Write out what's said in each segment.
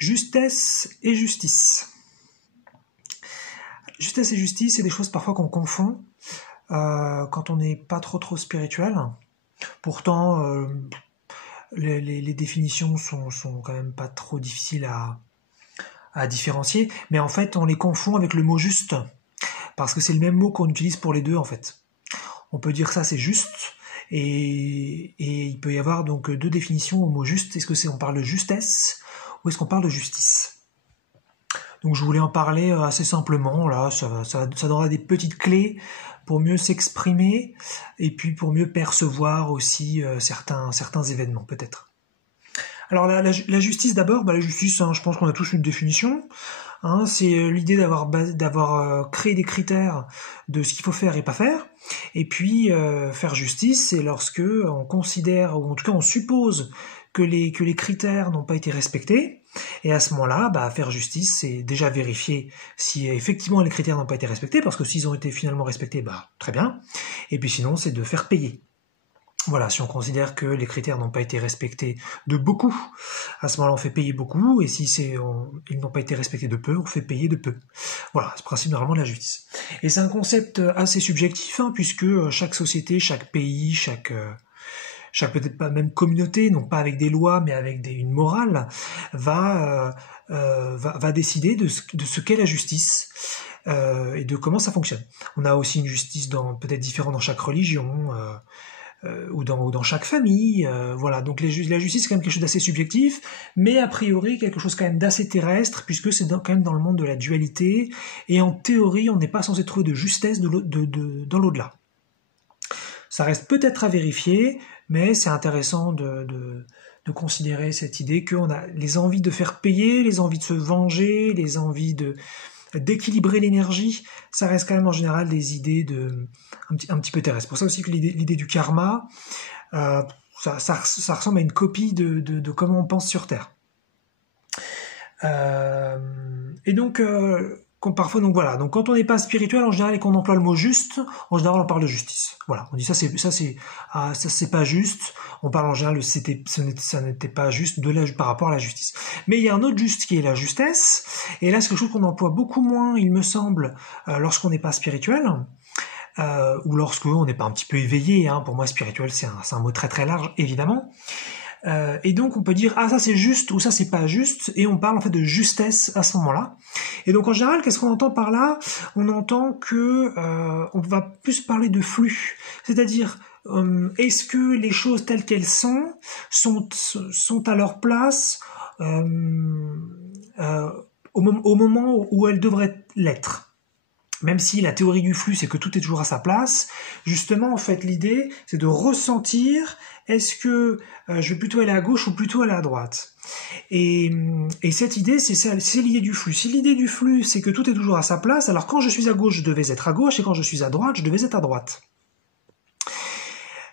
Justesse et justice. Justesse et justice, c'est des choses parfois qu'on confond quand on n'est pas trop spirituel. Pourtant, les définitions sont quand même pas trop difficiles à différencier, mais en fait, on les confond avec le mot juste, parce que c'est le même mot qu'on utilise pour les deux, en fait. On peut dire ça, c'est juste, et il peut y avoir donc deux définitions au mot juste. Est-ce que on parle de justesse ou est-ce qu'on parle de justice? Donc je voulais en parler assez simplement, là, ça donnera des petites clés pour mieux s'exprimer et puis pour mieux percevoir aussi certains événements peut-être. Alors la justice d'abord, la justice, je pense qu'on a tous une définition. C'est l'idée d'avoir créé des critères de ce qu'il faut faire et pas faire. Et puis faire justice, c'est lorsque on considère, ou en tout cas on suppose que les critères n'ont pas été respectés. Et à ce moment-là, faire justice, c'est déjà vérifier si effectivement les critères n'ont pas été respectés, parce que s'ils ont été finalement respectés, très bien. Et puis sinon, c'est de faire payer. Voilà, si on considère que les critères n'ont pas été respectés de beaucoup, à ce moment-là, on fait payer beaucoup, et si ils n'ont pas été respectés de peu, on fait payer de peu. Voilà, c'est le principe normalement de la justice. Et c'est un concept assez subjectif, puisque chaque société, chaque pays, chaque peut-être pas même communauté, non pas avec des lois, mais avec une morale, va décider de ce qu'est la justice et de comment ça fonctionne. On a aussi une justice peut-être différente dans chaque religion ou dans chaque famille. Voilà, donc la justice c'est quand même quelque chose d'assez subjectif, mais a priori quelque chose quand même d'assez terrestre, puisque c'est quand même dans le monde de la dualité, et en théorie on n'est pas censé trouver de justesse dans l'au-delà. Ça reste peut-être à vérifier, mais c'est intéressant de considérer cette idée qu'on a les envies de faire payer, les envies de se venger, les envies d'équilibrer l'énergie. Ça reste quand même en général des idées un petit peu terrestres. C'est pour ça aussi que l'idée du karma, ça ressemble à une copie de comment on pense sur Terre. Et donc parfois, donc voilà. Donc quand on n'est pas spirituel en général et qu'on emploie le mot juste, en général on parle de justice. Voilà, on dit ça c'est pas juste. On parle en général ça n'était pas juste par rapport à la justice. Mais il y a un autre juste qui est la justesse. Et là c'est quelque chose qu'on emploie beaucoup moins, il me semble, lorsqu'on n'est pas spirituel. Ou lorsqu'on n'est pas un petit peu éveillé. Pour moi spirituel c'est un mot très très large évidemment. Et donc on peut dire ça c'est juste ou ça c'est pas juste, et on parle en fait de justesse à ce moment-là. Et donc en général qu'est-ce qu'on entend par là? On entend que on va plus parler de flux, c'est-à-dire est-ce que les choses telles qu'elles sont à leur place au moment où elles devraient l'être. Même si la théorie du flux, c'est que tout est toujours à sa place, justement, en fait, l'idée, c'est de ressentir, est-ce que je vais plutôt aller à gauche ou plutôt aller à droite? Et cette idée, c'est l'idée du flux. Si l'idée du flux, c'est que tout est toujours à sa place, alors quand je suis à gauche, je devais être à gauche, et quand je suis à droite, je devais être à droite.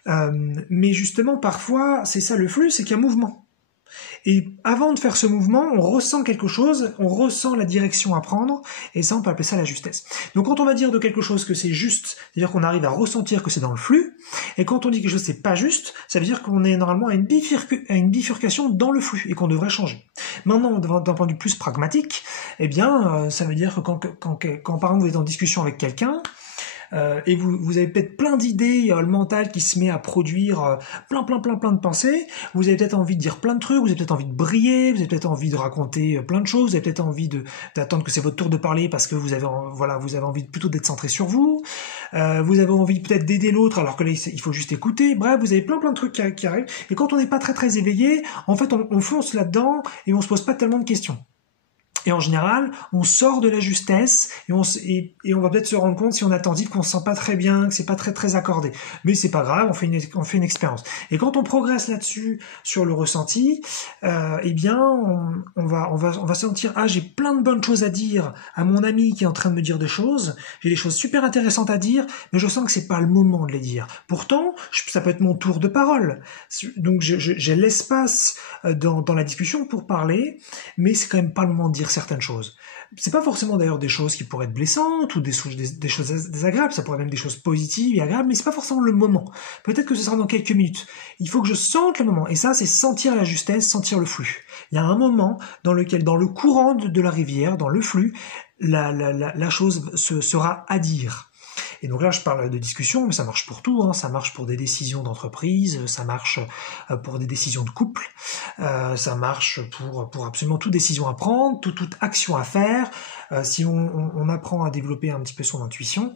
Mais justement, parfois, c'est ça le flux, c'est qu'il y a mouvement. Et avant de faire ce mouvement, on ressent quelque chose, on ressent la direction à prendre, et ça, on peut appeler ça la justesse. Donc quand on va dire de quelque chose que c'est juste, c'est-à-dire qu'on arrive à ressentir que c'est dans le flux, et quand on dit quelque chose que c'est pas juste, ça veut dire qu'on est normalement à une bifurcation dans le flux, et qu'on devrait changer. Maintenant, d'un point de vue plus pragmatique, ça veut dire que quand par exemple vous êtes en discussion avec quelqu'un, et vous avez peut-être plein d'idées, le mental qui se met à produire plein de pensées, vous avez peut-être envie de dire plein de trucs, vous avez peut-être envie de briller, vous avez peut-être envie de raconter plein de choses, vous avez peut-être envie d'attendre que c'est votre tour de parler parce que vous avez envie plutôt d'être centré sur vous, vous avez envie peut-être d'aider l'autre alors que là il faut juste écouter, bref, vous avez plein de trucs qui arrivent, et quand on n'est pas très éveillé, en fait on fonce là-dedans et on se pose pas tellement de questions. Et en général, on sort de la justesse et on va peut-être se rendre compte si on est attentif qu'on se sent pas très bien, que c'est pas très accordé. Mais c'est pas grave, on fait une expérience. Et quand on progresse là-dessus sur le ressenti, on va sentir j'ai plein de bonnes choses à dire à mon ami qui est en train de me dire des choses. J'ai des choses super intéressantes à dire, mais je sens que c'est pas le moment de les dire. Pourtant, ça peut être mon tour de parole. Donc j'ai l'espace dans la discussion pour parler, mais c'est quand même pas le moment de dire certaines choses. C'est pas forcément d'ailleurs des choses qui pourraient être blessantes ou des choses désagréables, ça pourrait même être des choses positives et agréables, mais c'est pas forcément le moment. Peut-être que ce sera dans quelques minutes. Il faut que je sente le moment, et ça c'est sentir la justesse, sentir le flux. Il y a un moment dans lequel, dans le courant de la rivière, dans le flux, la chose sera à dire. Et donc là, je parle de discussion, mais ça marche pour tout, hein. Ça marche pour des décisions d'entreprise, ça marche pour des décisions de couple, ça marche pour absolument toute décision à prendre, toute action à faire. Si on apprend à développer un petit peu son intuition,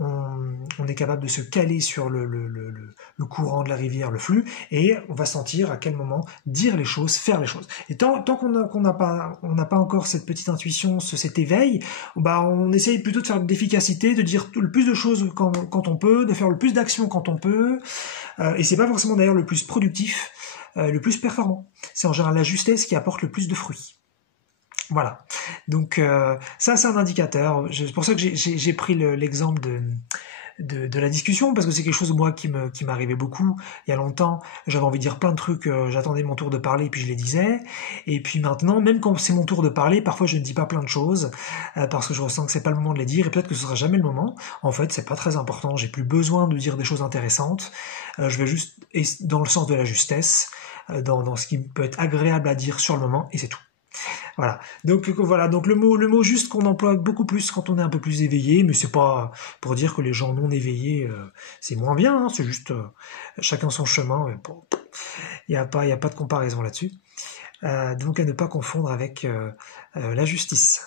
on est capable de se caler sur le courant de la rivière, le flux, et on va sentir à quel moment dire les choses, faire les choses. Et tant qu'on n'a pas encore cette petite intuition, cet éveil, bah on essaye plutôt de faire de l'efficacité, de dire le plus de choses quand on peut, de faire le plus d'actions quand on peut, et c'est pas forcément d'ailleurs le plus productif, le plus performant. C'est en général la justesse qui apporte le plus de fruits. Voilà. Donc ça c'est un indicateur. C'est pour ça que j'ai pris l'exemple de la discussion, parce que c'est quelque chose moi qui m'arrivait beaucoup il y a longtemps. J'avais envie de dire plein de trucs, j'attendais mon tour de parler puis je les disais, et puis maintenant même quand c'est mon tour de parler, parfois je ne dis pas plein de choses parce que je ressens que c'est pas le moment de les dire, et peut-être que ce sera jamais le moment. En fait c'est pas très important, j'ai plus besoin de dire des choses intéressantes, je vais juste dans le sens de la justesse, dans ce qui peut être agréable à dire sur le moment, et c'est tout. Voilà. Donc le mot juste qu'on emploie beaucoup plus quand on est un peu plus éveillé, mais c'est pas pour dire que les gens non éveillés c'est moins bien, hein, c'est juste chacun son chemin. Il y a pas de comparaison là-dessus. Donc à ne pas confondre avec la justice.